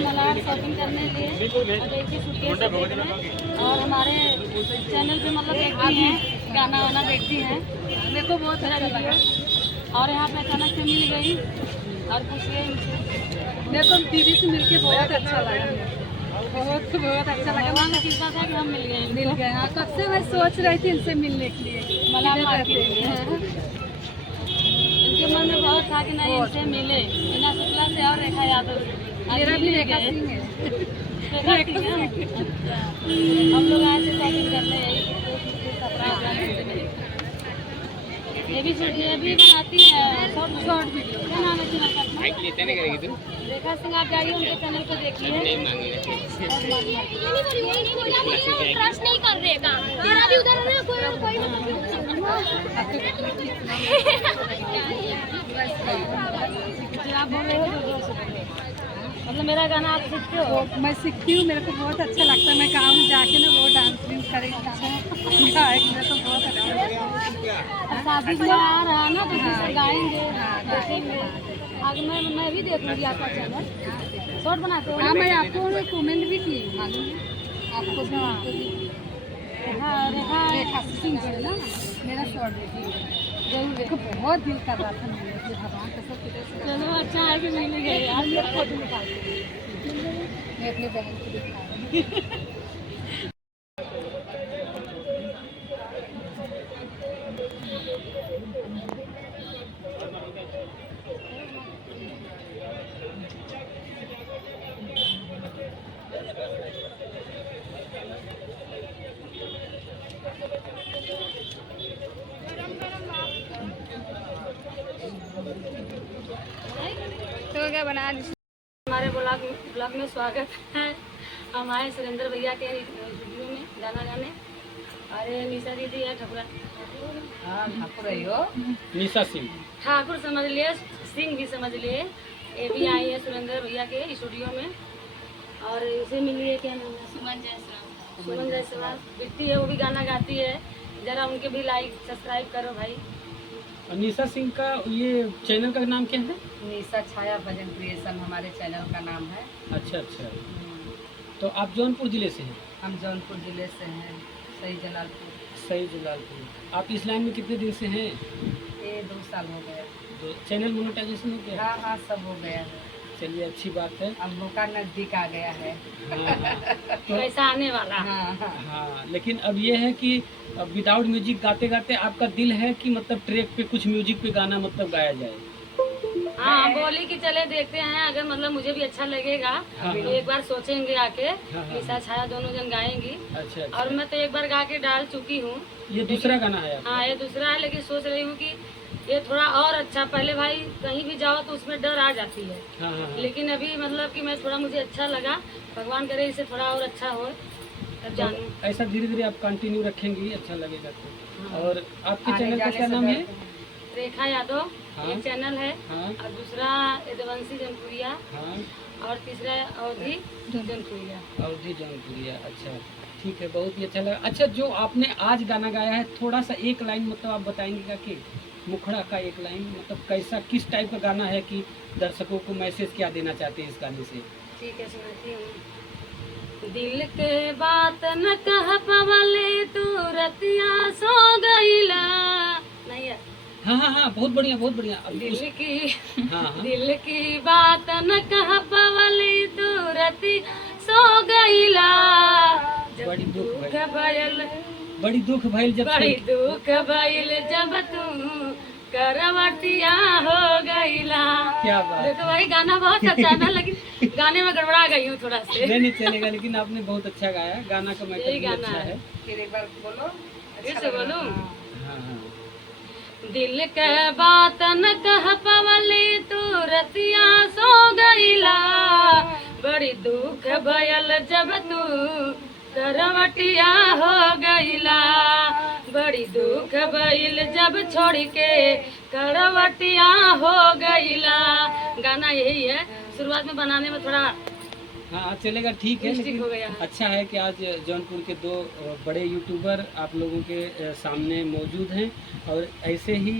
Malad shopping करने लिए देखिए सूटकेस और हमारे चैनल पे मतलब देखती हैं, गाना वाना देखती हैं, मेरे को बहुत अच्छा लगा और यहाँ पे अचानक से मिल गई और पूछिए मेरे को दीदी से मिलके बहुत अच्छा लगा, बहुत बहुत अच्छा लगा। वहाँ की कृपा था कि हम मिल गए। हाँ, कब से मैं सोच रही थी इनसे मिलने के लिए, मलाड मार्केट में। इनके मन में बहुत था कि नहीं इनसे मिले, बिना शुक्ला से और रेखा यादव। मेरा भी रेखा सिंह है। हम लोग आए थे शॉपिंग करने, ये भी बनाती है शॉर्ट वीडियो। क्या नाम है रेखा सिंह, आप जाइए उनके चैनल पे देखिए। ट्रस्ट नहीं कर देगा मेरा भी उधर है कोई आप बोल रहे हो मतलब मेरा गाना आप सीखते हो? मैं सीखती हूँ, मेरे को बहुत अच्छा लगता है। मैं गाँव में जाके ना वो डांस करेंगे मेरे को बहुत अच्छा लगता है। शादी ब्याह आ रहा है ना तो फिर गाएंगे, देखेंगे। आगे मैं भी देखूंगी आपका चैनल, शॉर्ट बनाते हो? हाँ, मैं आपको कमेंट भी की, मालूम है आपको। रेखा सिंह है ना, मेरा शॉर्ट देखिए जरूर। देखो बहुत दिल कर रहा था मेरे कि भगवान कसम। चलो अच्छा है कि मिल गए यार। ये फोटो निकाल मैं अपने बहन को दिखा रही हूँ। तो क्या बना हमारे ब्लॉग में स्वागत है। हम आए सुरेंद्र भैया के वीडियो में गाना गाने। अरे निशा दीदी है ठाकुर निशा सिंह, ठाकुर समझ लिए, सिंह भी समझ लिए। ये भी आई है सुरेंद्र भैया के स्टूडियो में और इसे मिलिए क्या नाम है, सुमन जायसवाल बिट्टी है, वो भी गाना गाती है। जरा उनके भी लाइक सब्सक्राइब करो भाई। निशा सिंह का ये चैनल का नाम क्या है? निशा छाया भजन क्रिएशन हमारे चैनल का नाम है। अच्छा अच्छा, तो आप जौनपुर जिले से हैं? हम जौनपुर जिले से हैं, सही जलालपुर। सही जलालपुर। आप इस लाइन में कितने दिन से हैं? ये 2 साल हो गए। चैनल मोनेटाइजेशन हो गया? हाँ हाँ, सब हो गया है। चलिए अच्छी बात है। अब मौका नजदीक आ गया है। हाँ, तो ऐसा आने वाला। हाँ हाँ हाँ, लेकिन अब ये है कि विदाउट म्यूजिक गाते गाते आपका दिल है कि मतलब ट्रैक पे कुछ म्यूजिक पे गाना मतलब गाया जाए? हाँ, बोली कि चले देखते हैं, अगर मतलब मुझे भी अच्छा लगेगा हाँ, तो एक बार सोचेंगे आके। हाँ, निशा छाया दोनों जन गाएंगी। अच्छा अच्छा। और मैं तो एक बार गा के डाल चुकी हूँ। ये दूसरा गाना है आपका? हाँ, ये दूसरा है, लेकिन सोच रही हूँ कि ये थोड़ा और अच्छा। पहले भाई कहीं भी जाओ तो उसमें डर आ जाती है। हाँ, हाँ, हाँ। लेकिन अभी मतलब कि मैं थोड़ा, मुझे अच्छा लगा, भगवान करे इसे थोड़ा और अच्छा हो तब जानू। तो ऐसा धीरे धीरे आप कंटिन्यू रखेंगी, अच्छा लगेगा तो। और आपके आने चैनल का जाने क्या से नाम है? डरते हैं। रेखा यादव हाँ। एक चैनल है हाँ और दूसरा यदुवंशी जनपुरिया हाँ, और तीसरा अवधि जनपुरिया। अवधि जौनपुरिया। अच्छा ठीक है, बहुत ही अच्छा लगा। अच्छा, जो आपने आज गाना गाया है, थोड़ा सा एक लाइन मतलब आप बताएंगे क्या कि मुखड़ा का एक लाइन मतलब कैसा, किस टाइप का गाना है कि दर्शकों को मैसेज क्या देना चाहते हैं इस गाने से? ठीक है, सुनाती हूँ। दिल के बात न कह पवले तू रतिया सो गईला। नहीं है? हाँ हाँ हाँ, बहुत बढ़िया बहुत बढ़िया। अब हाँ हाँ, दिल की बात न कह पवले तू रति सो गईला। बड़ी दुख बड़ी दुख भइल जब तू करवटिया हो गईला। क्या बात देखो भाई गाना बहुत अच्छा है ना, लेकिन गाने में गड़बड़ा गई हूँ थोड़ा से। नहीं चलेगा, लेकिन आपने बहुत अच्छा गाया। गाना का मैटर यही भी गाना अच्छा है। है। फिर एक बार बोलो। फिर से बोलूं? हाँ हाँ, दिल के बात न कह पवली तू रतिया सो गईला। बड़ी दुख भयल जब तू करवटिया हो गईला। बड़ी दुख भइल जब छोड़ के करवटिया हो गईला। गाना यही है, शुरुआत में बनाने में थोड़ा हाँ चलेगा, ठीक है। मिस्टेक लेकिन हो गया। अच्छा है कि आज जौनपुर के 2 बड़े यूट्यूबर आप लोगों के सामने मौजूद हैं। और ऐसे ही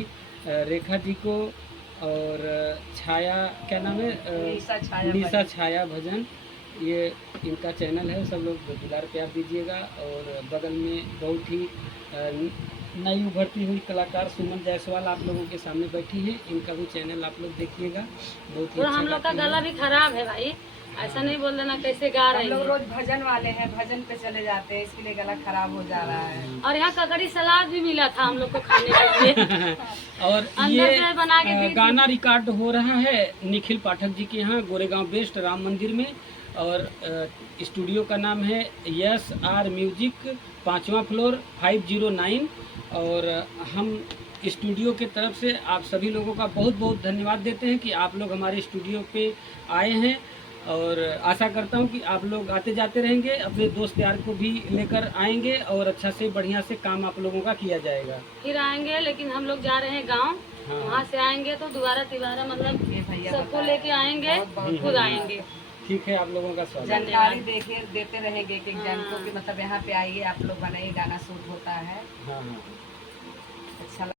रेखा जी को और छाया, क्या नाम है, निशा छाया छाया भजन, ये इनका चैनल है, सब लोग दुलार प्यार दीजिएगा। और बगल में बहुत ही नई उभरती हुई कलाकार सुमन जायसवाल आप लोगों के सामने बैठी है, इनका भी चैनल आप लोग देखिएगा, बहुत ही और अच्छा हम लोग का गाती हैं। गला भी खराब है भाई, ऐसा नहीं बोल देना कैसे गा हम रही लोग है। रोज भजन वाले हैं, भजन पे चले जाते हैं, इसके लिए गला खराब हो जा रहा है। और यहाँ ककड़ी सलाद भी मिला था हम लोग को खाने के लिए। और अंदर ये से बना के दी थी। गाना रिकॉर्ड हो रहा है निखिल पाठक जी के यहाँ गोरेगांव बेस्ट राम मंदिर में। और स्टूडियो का नाम है यस आर म्यूजिक, 5वां फ्लोर 509। और हम स्टूडियो के तरफ से आप सभी लोगों का बहुत बहुत धन्यवाद देते हैं कि आप लोग हमारे स्टूडियो पे आए हैं। और आशा करता हूं कि आप लोग आते जाते रहेंगे, अपने दोस्त यार को भी लेकर आएंगे और अच्छा से बढ़िया से काम आप लोगों का किया जाएगा। फिर आएंगे, लेकिन हम लोग जा रहे हैं गाँव, हाँ। वहाँ से आएंगे तो दोबारा तिबारा मतलब ये भैया सबको बताएं। लेके आएंगे, बहुत खुद आएंगे। ठीक है, आप लोगों का स्वागत। जानकारी देते रहेंगे कि हाँ। जन को कि मतलब यहाँ पे आइए, आप लोग बनाइए, गाना शूट होता है। हाँ हाँ। अच्छा